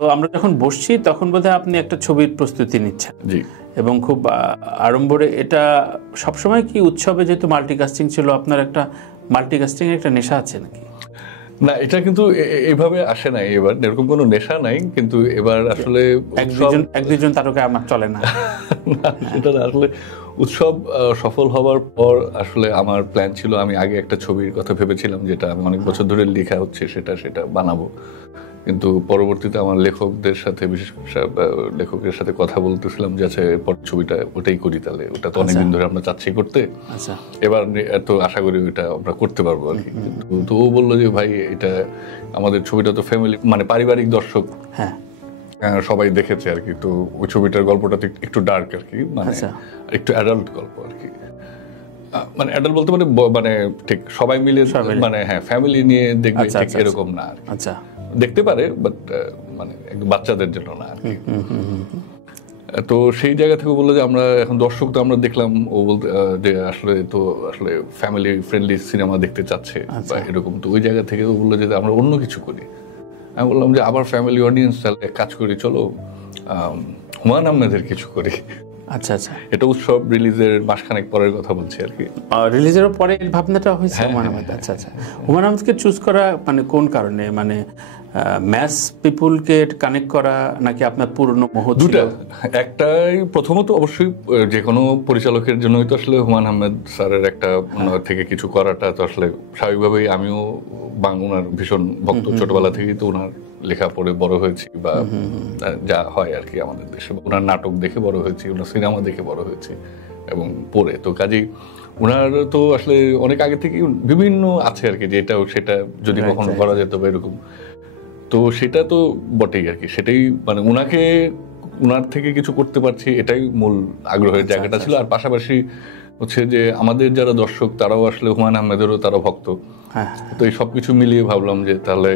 তো আমরা যখন বসছি তখন বোধহয় আপনি একটা ছবির প্রস্তুতি নিচ্ছেন, জি, এবং খুব আড়ম্বরে। এটা সবসময় কি উৎসবে যেহেতু মাল্টিকাস্টিং ছিল, আপনার একটা মাল্টিকাস্টিং একটা নেশা আছে নাকি? না, এটা কিন্তু এইভাবে আসে নাই এবার, এরকম কোনো নেশা নাই, কিন্তু এবার আসলে এক দুজন তারকা আমার চলে না। সেটা না, আসলে উৎসব সফল হওয়ার পর আসলে আমার প্ল্যান ছিল, আমি আগে একটা ছবির কথা ভেবেছিলাম যেটা আমি অনেক বছর ধরে লেখা হচ্ছে, সেটা বানাবো। কিন্তু পরবর্তীতে আমার লেখকদের সাথে, বিশেষ লেখকের সাথে কথা বলতেছিলাম যে আচ্ছা এরপর ছবিটা ওটাই করি, তাহলে ওটা তো অনেকদিন ধরে আমরা চাচ্ছি করতে, আচ্ছা এবার এত আশা করি ওইটা আমরা করতে পারবো আর কি। তো ও বললো যে ভাই এটা আমাদের ছবিটা তো ফ্যামিলি, মানে পারিবারিক দর্শক হ্যাঁ সবাই দেখেছে আর কি, তো ওই ছবিটার গল্পটা একটু ডার্ক আর কি, মানে আচ্ছা। একটু অ্যাডাল্ট গল্প আর কি, মানে অ্যাডাল্ট বলতে মানে মানে ঠিক সবাই মিলে, মানে হ্যাঁ ফ্যামিলি নিয়ে দেখবে ঠিক এরকম না আর কি। আচ্ছা, দেখতে পারে বাট মানে একদম বাচ্চাদের জন্য না আর কি। তো সেই জায়গা থেকে বললো যে আমরা এখন দর্শক তো আমরা দেখলাম, ও বলতে যে আসলে তো আসলে ফ্যামিলি ফ্রেন্ডলি সিনেমা দেখতে চাচ্ছে বা এরকম, তো ওই জায়গা থেকে ও বললো যে আমরা অন্য কিছু করি। আমি বললাম যে আবার ফ্যামিলি অডিয়েন্স, তাহলে কাজ করি, চলো হুমায়ূন আহমেদের কিছু করি। আচ্ছা আচ্ছা, এটা উৎসব রিলিজের মাসখানেক পরের কথা বলছি আর কি। রিলিজের পরে ভাবনাটা হয়েছে হুমায়ূন আহমেদ। আচ্ছা আচ্ছা, হুমায়ূন আহমেদকে চুজ করা মানে কোন কারণে, মানে ম্যাস পিপুলকে কানেক্ট করা নাকি আপনার পুরনো মোহ? দুটা, একটাই প্রথমত অবশ্যই যে কোনো পরিচালকের জন্যই তো আসলে হুমায়ূন আহমেদ স্যারের একটা ওনার থেকে কিছু করাটা তো আসলে স্বাভাবিকভাবেই, আমিও ওনার ভীষণ ভক্ত, ছোটবেলা থেকেই তো ওনার লেখা পড়ে বড় হয়েছি, বা যা হয় আর কি আমাদের দেশে, ওনার নাটক দেখে বড় হয়েছি, ওনার সিনেমা দেখে বড় হয়েছি এবং পড়ে, তো কাজেই ওনার তো আসলে অনেক আগে থেকে বিভিন্ন আছে আর কি, যে এটাও সেটা যদি কখনো করা যেত বা এরকম, তো সেটা তো বটেই আর কি, সেটাই মানে ওনার থেকে কিছু করতে পারছি, এটাই মূল আগ্রহের জায়গাটা ছিল। আর পাশাপাশি হচ্ছে যে আমাদের যারা দর্শক তারাও আসলে হুমায়ূন আহমেদেরও তারা ভক্ত, তো এই সবকিছু মিলিয়ে ভাবলাম যে তাহলে